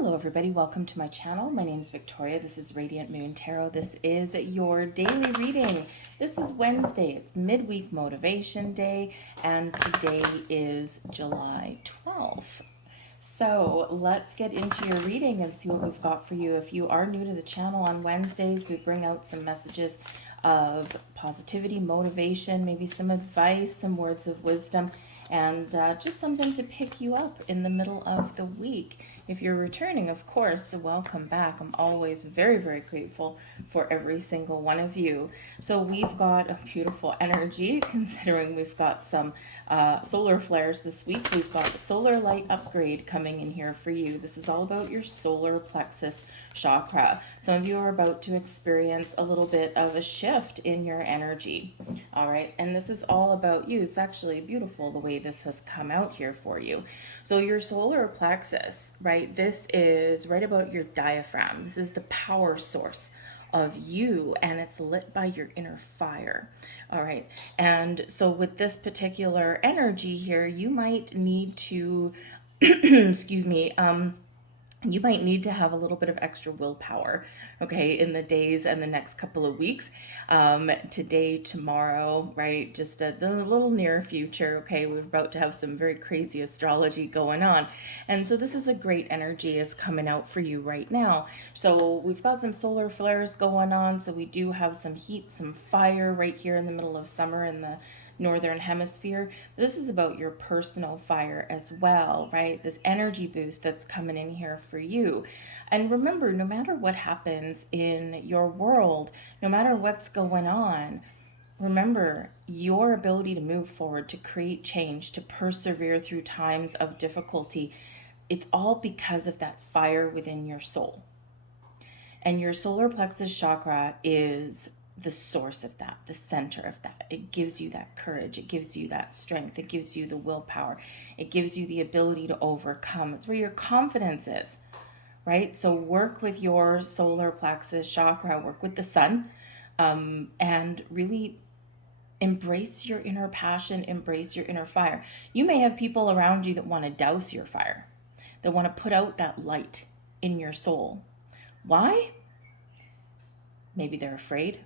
Hello everybody, welcome to my channel. My name is Victoria. This is Radiant Moon Tarot. This is your daily reading. This is Wednesday. It's midweek motivation day and today is July 12th. So let's get into your reading and see what we've got for you. If you are new to the channel, on Wednesdays we bring out some messages of positivity, motivation, maybe some advice, some words of wisdom, and just something to pick you up in the middle of the week. If you're returning, of course, welcome back. I'm always very, very grateful for every single one of you. So we've got a beautiful energy, considering we've got some solar flares this week. We've got solar light upgrade coming in here for you. This is all about your solar plexus chakra. Some of you are about to experience a little bit of a shift in your energy. All right, and this is all about you. It's actually beautiful the way this has come out here for you. So your solar plexus, right? This is right about your diaphragm. This is the power source of you, and it's lit by your inner fire. All right, and so with this particular energy here, you might need to excuse me, you might need to have a little bit of extra willpower, okay, in the days and the next couple of weeks, today, tomorrow, right, just the little near future, okay. We're about to have some very crazy astrology going on, and so this is a great energy is coming out for you right now. So we've got some solar flares going on, so we do have some heat, some fire right here in the middle of summer in the northern hemisphere. This is about your personal fire as well, right? This energy boost that's coming in here for you. And remember, no matter what happens in your world, no matter what's going on, remember your ability to move forward, to create change, to persevere through times of difficulty. It's all because of that fire within your soul. And your solar plexus chakra is the source of that, the center of that. It gives you that courage. It gives you that strength. It gives you the willpower. It gives you the ability to overcome. It's where your confidence is, right? So work with your solar plexus chakra, work with the sun, and really embrace your inner passion, embrace your inner fire. You may have people around you that want to douse your fire, that want to put out that light in your soul. Why? Maybe they're afraid.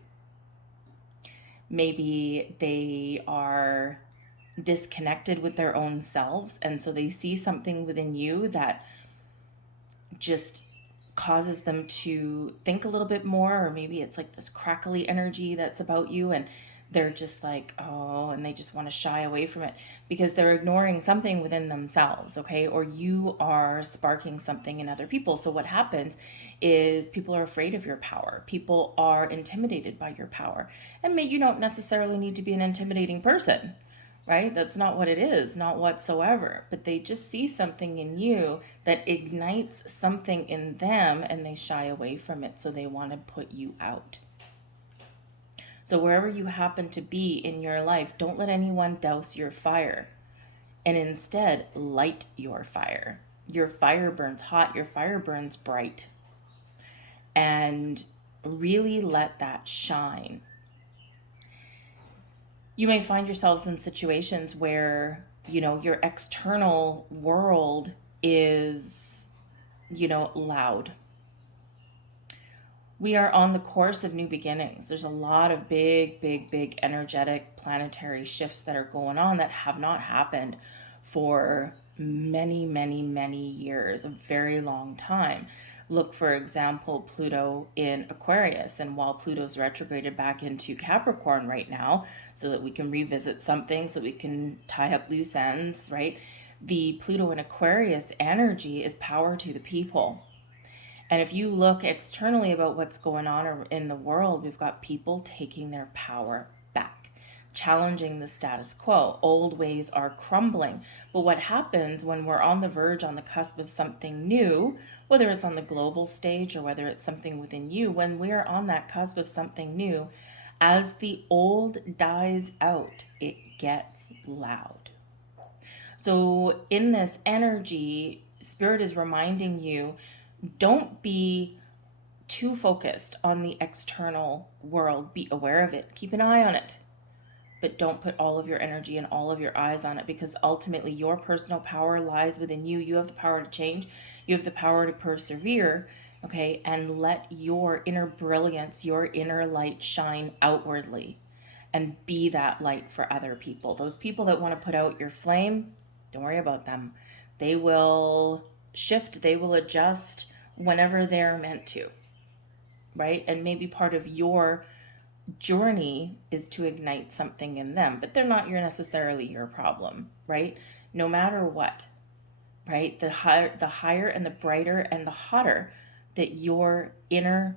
Maybe they are disconnected with their own selves, and so they see something within you that just causes them to think a little bit more, or maybe it's like this crackly energy that's about you, and they're just like, oh, and they just want to shy away from it because they're ignoring something within themselves, okay? Or you are sparking something in other people. So what happens is people are afraid of your power. People are intimidated by your power. And you don't necessarily need to be an intimidating person, right? That's not what it is, not whatsoever. But they just see something in you that ignites something in them, and they shy away from it. So they want to put you out. So wherever you happen to be in your life, don't let anyone douse your fire, and instead light your fire. Your fire burns hot, your fire burns bright, and really let that shine. You may find yourselves in situations where, your external world is, loud. We are on the course of new beginnings. There's a lot of big energetic planetary shifts that are going on that have not happened for many years, a very long time. Look, for example, Pluto in Aquarius. And while Pluto's retrograded back into Capricorn right now, so that we can revisit something, so we can tie up loose ends, right? The Pluto in Aquarius energy is power to the people. And if you look externally about what's going on in the world, we've got people taking their power back, challenging the status quo. Old ways are crumbling. But what happens when we're on the verge, on the cusp of something new, whether it's on the global stage or whether it's something within you, when we're on that cusp of something new, as the old dies out, it gets loud. So in this energy, Spirit is reminding you, don't be too focused on the external world. Be aware of it. Keep an eye on it. but don't put all of your energy and all of your eyes on it, because ultimately your personal power lies within you. You have the power to change. You have the power to persevere, okay? And let your inner brilliance, your inner light shine outwardly and be that light for other people. Those people that want to put out your flame, don't worry about them. They will shift, they will adjust whenever they're meant to, right? And maybe part of your journey is to ignite something in them, but they're not necessarily your problem, right? No matter what, right? The higher and the brighter and the hotter that your inner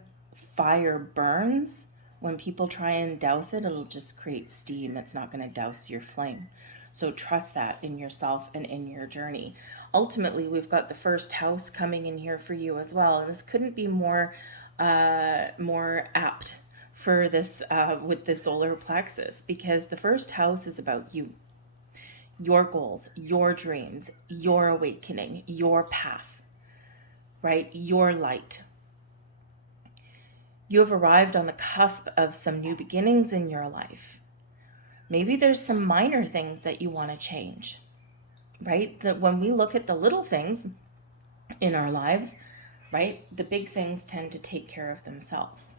fire burns, when people try and douse it, it'll just create steam. It's not going to douse your flame. So trust that in yourself and in your journey. Ultimately, we've got the first house coming in here for you as well. And this couldn't be more apt for this with the solar plexus, because the first house is about you, your goals, your dreams, your awakening, your path, right? Your light. You have arrived on the cusp of some new beginnings in your life. Maybe there's some minor things that you want to change, right? That when we look at the little things in our lives, right, the big things tend to take care of themselves,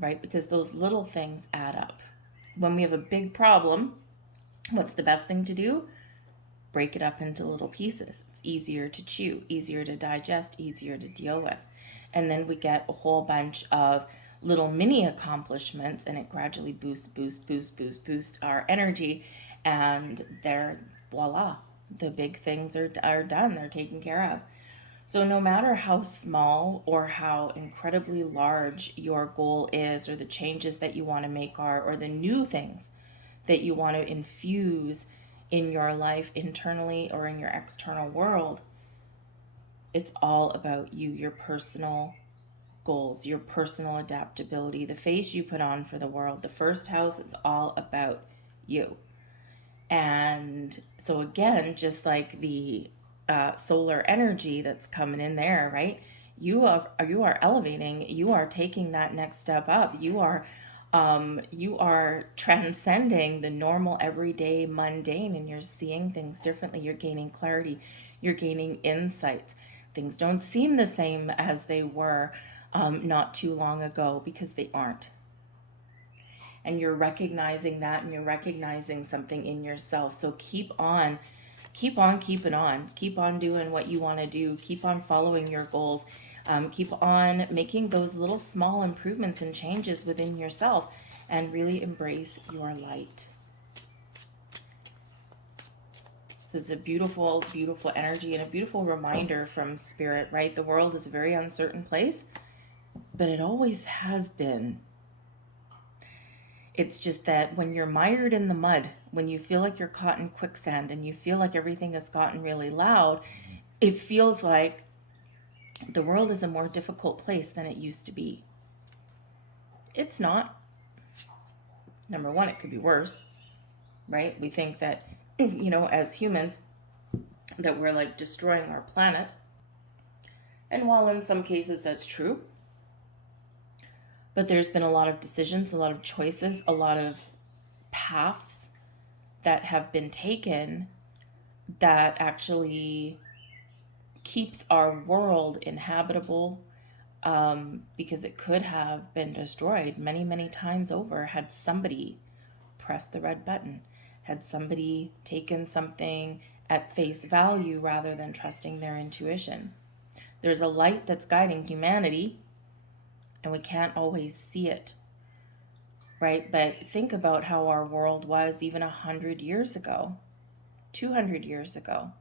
right? Because those little things add up. When we have a big problem, what's the best thing to do? Break it up into little pieces. It's easier to chew, easier to digest, easier to deal with. And then we get a whole bunch of little mini accomplishments, and it gradually boosts our energy, and there, voila, the big things are done. They're taken care of. So no matter how small or how incredibly large your goal is, or the changes that you want to make are, or the new things that you want to infuse in your life internally or in your external world, it's all about you, your personal goals, your personal adaptability, the face you put on for the world. The first house is all about you. And so again, just like the solar energy that's coming in there, right? You are elevating. You are taking that next step up. You are transcending the normal, everyday, mundane, and you're seeing things differently. You're gaining clarity. You're gaining insights. Things don't seem the same as they were not too long ago, because they aren't. And you're recognizing that, and you're recognizing something in yourself. So keep on keeping on. Keep on doing what you want to do. Keep on following your goals. Keep on making those little small improvements and changes within yourself, and really embrace your light. It's a beautiful, beautiful energy and a beautiful reminder from Spirit, right? The world is a very uncertain place, but it always has been. It's just that when you're mired in the mud, when you feel like you're caught in quicksand and you feel like everything has gotten really loud, it feels like the world is a more difficult place than it used to be. It's not. Number one, it could be worse, right? We think that, as humans, that we're like destroying our planet. And while in some cases that's true, but there's been a lot of decisions, a lot of choices, a lot of paths that have been taken that actually keeps our world inhabitable, because it could have been destroyed many, many times over had somebody pressed the red button, had somebody taken something at face value rather than trusting their intuition. There's a light that's guiding humanity, and we can't always see it, right? But think about how our world was even 100 years ago, 200 years ago.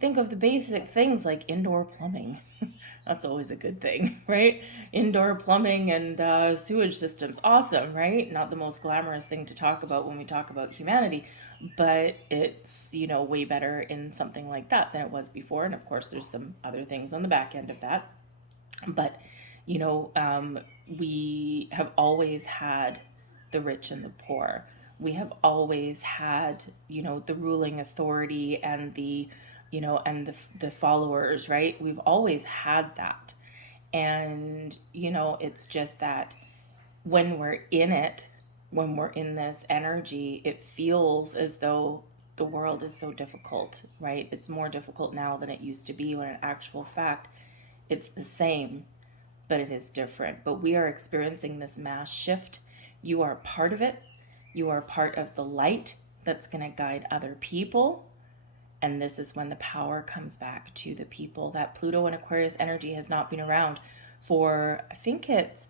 Think of the basic things like indoor plumbing. That's always a good thing, right? Indoor plumbing and sewage systems. Awesome, right? Not the most glamorous thing to talk about when we talk about humanity, but it's, way better in something like that than it was before. And of course, there's some other things on the back end of that. But, we have always had the rich and the poor. We have always had, the ruling authority and the followers, right? We've always had that. And, it's just that when we're in it, when we're in this energy, it feels as though the world is so difficult, right? It's more difficult now than it used to be, when in actual fact, it's the same, but it is different. But we are experiencing this mass shift. You are part of it. You are part of the light that's going to guide other people. And this is when the power comes back to the people. That Pluto and Aquarius energy has not been around for, I think it's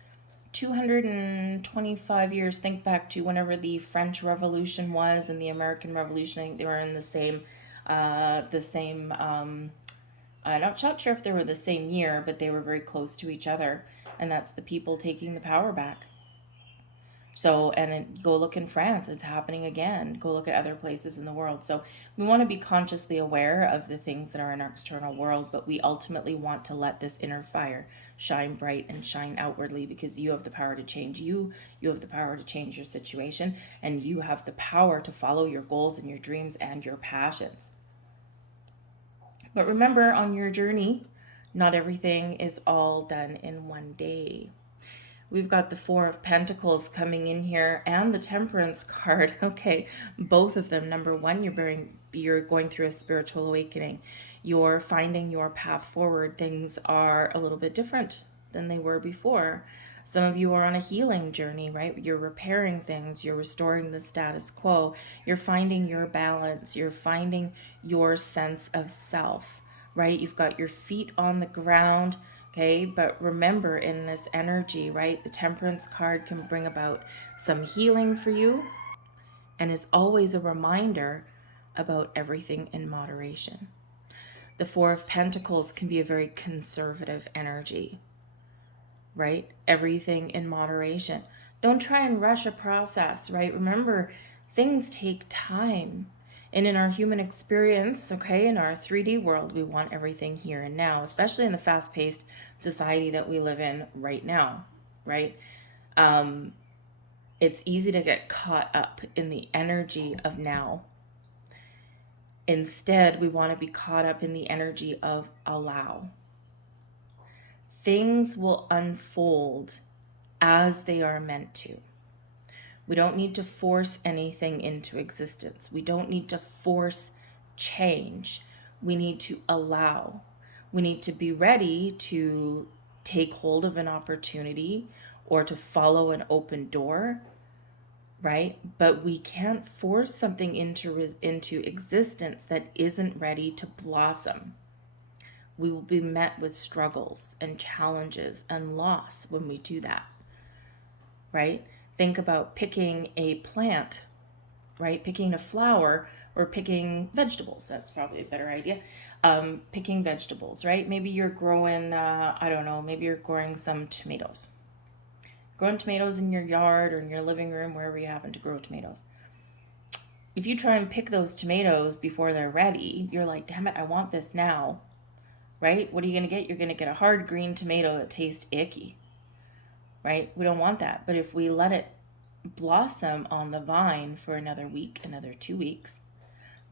225 years. Think back to whenever the French Revolution was and the American Revolution. I think they were in the same, I'm not sure if they were the same year, but they were very close to each other. And that's the people taking the power back. So, and go look in France, it's happening again. Go look at other places in the world. So we want to be consciously aware of the things that are in our external world, but we ultimately want to let this inner fire shine bright and shine outwardly, because you have the power to change you have the power to change your situation, and you have the power to follow your goals and your dreams and your passions. But remember, on your journey, not everything is all done in one day. We've got the Four of Pentacles coming in here and the Temperance card. Okay, both of them. Number one, you're going through a spiritual awakening. You're finding your path forward. Things are a little bit different than they were before. Some of you are on a healing journey, right? You're repairing things. You're restoring the status quo. You're finding your balance. You're finding your sense of self, right? You've got your feet on the ground. Okay, but remember, in this energy, right, the Temperance card can bring about some healing for you, and is always a reminder about everything in moderation. The Four of Pentacles can be a very conservative energy, right? Everything in moderation. Don't try and rush a process, right? Remember, things take time. And in our human experience, okay, in our 3D world, we want everything here and now, especially in the fast-paced society that we live in right now, right? It's easy to get caught up in the energy of now. Instead, we want to be caught up in the energy of allow. Things will unfold as they are meant to. We don't need to force anything into existence. We don't need to force change. We need to allow. We need to be ready to take hold of an opportunity or to follow an open door, right? But we can't force something into existence that isn't ready to blossom. We will be met with struggles and challenges and loss when we do that, right? Think about picking a plant, right? Picking a flower, or picking vegetables. That's probably a better idea. Picking vegetables, right? Maybe you're growing, I don't know, maybe you're growing some tomatoes. Growing tomatoes in your yard or in your living room, wherever you happen to grow tomatoes. If you try and pick those tomatoes before they're ready, you're like, damn it, I want this now, right? What are you going to get? You're going to get a hard green tomato that tastes icky. Right? We don't want that. But if we let it blossom on the vine for another week, another 2 weeks,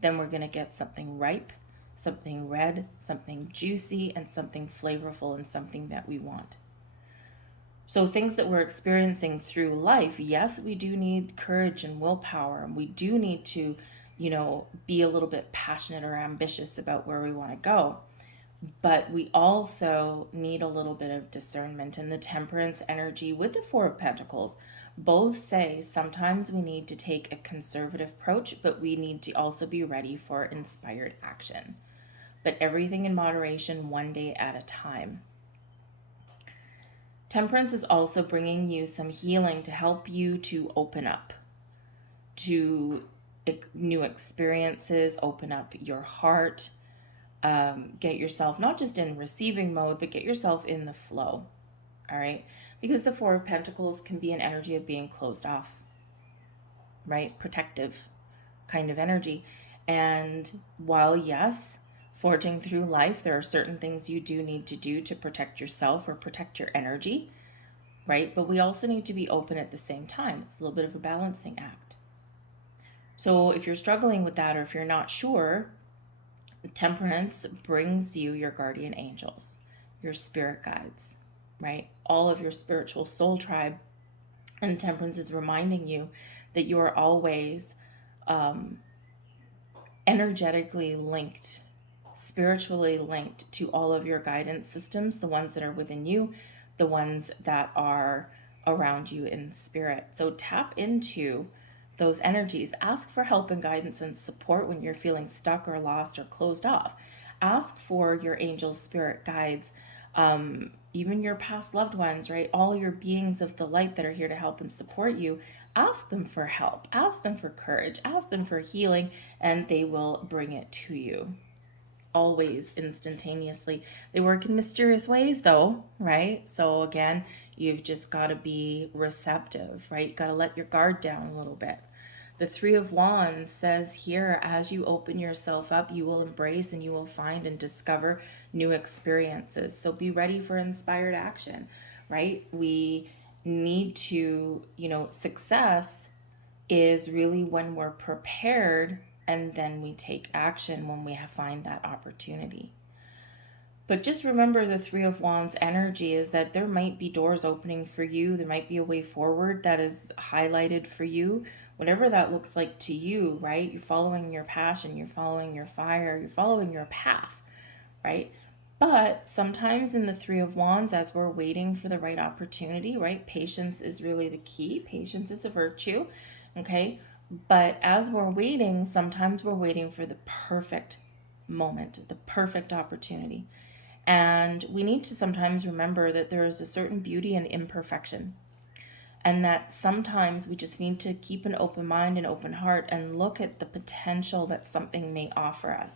then we're going to get something ripe, something red, something juicy, and something flavorful, and something that we want. So things that we're experiencing through life, yes, we do need courage and willpower, and we do need to, be a little bit passionate or ambitious about where we want to go. But we also need a little bit of discernment. And the Temperance energy with the Four of Pentacles both say sometimes we need to take a conservative approach, but we need to also be ready for inspired action. But everything in moderation, one day at a time. Temperance is also bringing you some healing to help you to open up to new experiences, open up your heart. Get yourself not just in receiving mode, but get yourself in the flow. All right. Because the Four of Pentacles can be an energy of being closed off, right? Protective kind of energy. And while, yes, forging through life, there are certain things you do need to do to protect yourself or protect your energy, right? But we also need to be open at the same time. It's a little bit of a balancing act. So if you're struggling with that, or if you're not sure, the Temperance brings you your guardian angels, your spirit guides, right? All of your spiritual soul tribe And Temperance is reminding you that you are always energetically linked, spiritually linked to all of your guidance systems, the ones that are within you, the ones that are around you in spirit. So tap into those energies. Ask for help and guidance and support when you're feeling stuck or lost or closed off. Ask for your angels, spirit guides, even your past loved ones, right? All your beings of the light that are here to help and support you. Ask them for help, ask them for courage, ask them for healing, and they will bring it to you. Always instantaneously. They work in mysterious ways though, right? So again, you've just got to be receptive, right? You got to let your guard down a little bit. The Three of Wands says here, as you open yourself up, you will embrace and you will find and discover new experiences. So be ready for inspired action, right? We need to, success is really when we're prepared and then we take action when we find that opportunity. But just remember the Three of Wands energy is that there might be doors opening for you. There might be a way forward that is highlighted for you, whatever that looks like to you, right? You're following your passion, you're following your fire, you're following your path, right? But sometimes in the Three of Wands, as we're waiting for the right opportunity, right? Patience is really the key. Patience is a virtue, okay? But as we're waiting, sometimes we're waiting for the perfect moment, the perfect opportunity. And we need to sometimes remember that there is a certain beauty in imperfection. And that sometimes we just need to keep an open mind and open heart and look at the potential that something may offer us.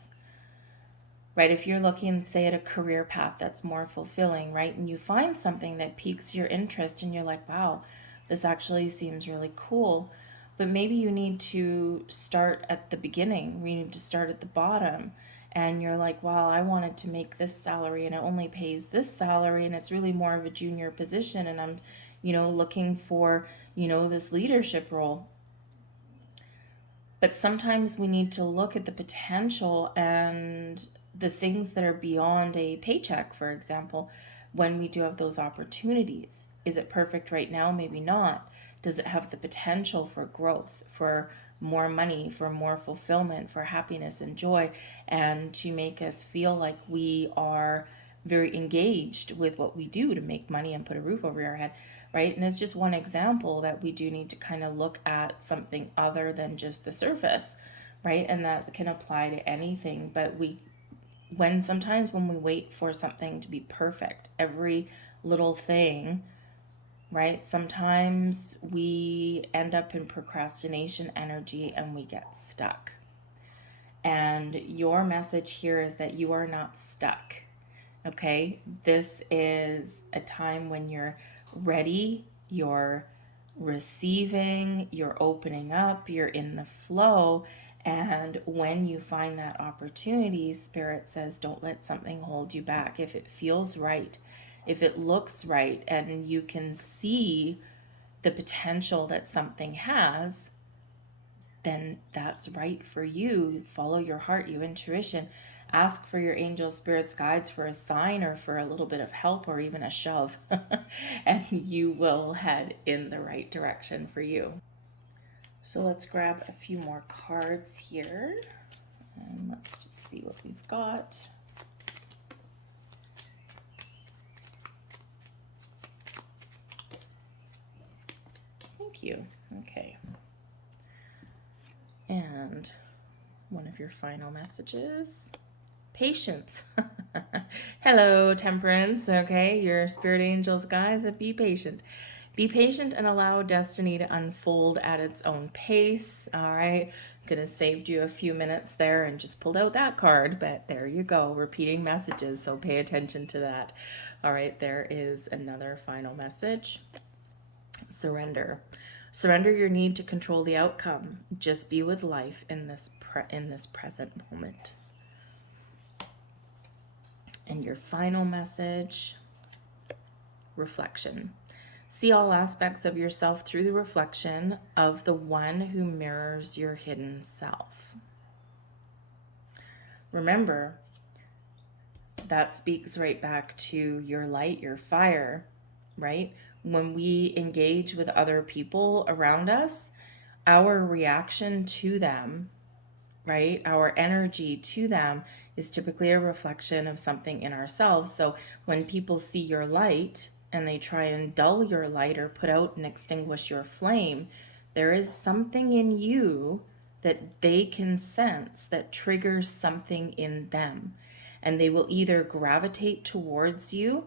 Right? If you're looking, say, at a career path that's more fulfilling, right? And you find something that piques your interest and you're like, wow, this actually seems really cool. But maybe you need to start at the beginning. We need to start at the bottom. And you're like, well, I wanted to make this salary and it only pays this salary and it's really more of a junior position. And I'm, looking for, this leadership role. But sometimes we need to look at the potential and the things that are beyond a paycheck, for example, when we do have those opportunities. Is it perfect right now? Maybe not. Does it have the potential for growth, for more money, for more fulfillment, for happiness and joy, and to make us feel like we are very engaged with what we do to make money and put a roof over our head, right? And it's just one example that we do need to kind of look at something other than just the surface, right? And that can apply to anything. But sometimes when we wait for something to be perfect, every little thing, right? Sometimes we end up in procrastination energy and we get stuck. And your message here is that you are not stuck, okay? This is a time when you're ready, you're receiving, you're opening up, you're in the flow. And when you find that opportunity, Spirit says, don't let something hold you back. If it feels right, if it looks right, and you can see the potential that something has, then that's right for you. Follow your heart, your intuition. Ask for your angel spirits guides for a sign or for a little bit of help or even a shove. And you will head in the right direction for you. So let's grab a few more cards here. And let's just see what we've got. Thank you. Okay. And one of your final messages. Patience. Hello, Temperance. Okay, your spirit angels, guys, be patient. Be patient and allow destiny to unfold at its own pace. All right, could have saved you a few minutes there and just pulled out that card, but there you go, repeating messages, so pay attention to that. All right, there is another final message. Surrender. Surrender your need to control the outcome. Just be with life in this present moment. And your final message, reflection. See all aspects of yourself through the reflection of the one who mirrors your hidden self. Remember, that speaks right back to your light, your fire, right? when we engage with other people around us, our reaction to them, right? Our energy to them is typically a reflection of something in ourselves. So when people see your light and they try and dull your light or put out and extinguish your flame, there is something in you that they can sense that triggers something in them. And they will either gravitate towards you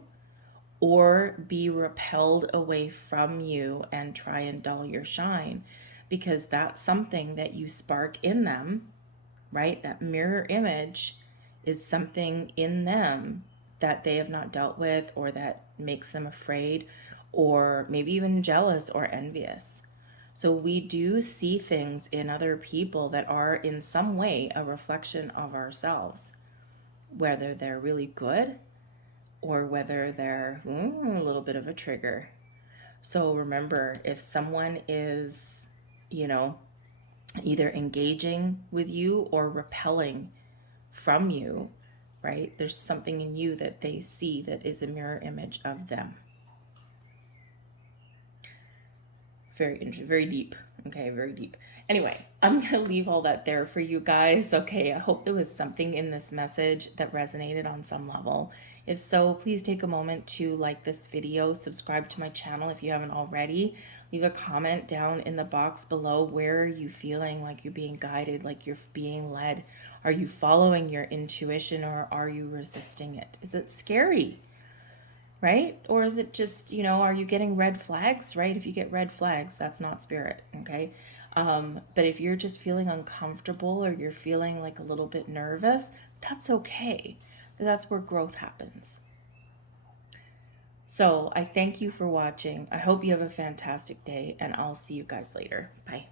or be repelled away from you and try and dull your shine, because that's something that you spark in them, right? That mirror image is something in them that they have not dealt with, or that makes them afraid, or maybe even jealous or envious. So we do see things in other people that are in some way a reflection of ourselves, whether they're really good or whether they're a little bit of a trigger. So remember, if someone is, either engaging with you or repelling from you, right? There's something in you that they see that is a mirror image of them. Very interesting, very deep. Okay, very deep. Anyway, I'm going to leave all that there for you guys. Okay, I hope there was something in this message that resonated on some level. If so, please take a moment to like this video, subscribe to my channel if you haven't already. Leave a comment down in the box below. Where are you feeling like you're being guided, like you're being led? Are you following your intuition, or are you resisting it? Is it scary? Right? Or is it just, are you getting red flags, right? If you get red flags, that's not spirit, okay? But if you're just feeling uncomfortable, or you're feeling like a little bit nervous, that's okay. That's where growth happens. So I thank you for watching. I hope you have a fantastic day, and I'll see you guys later. Bye.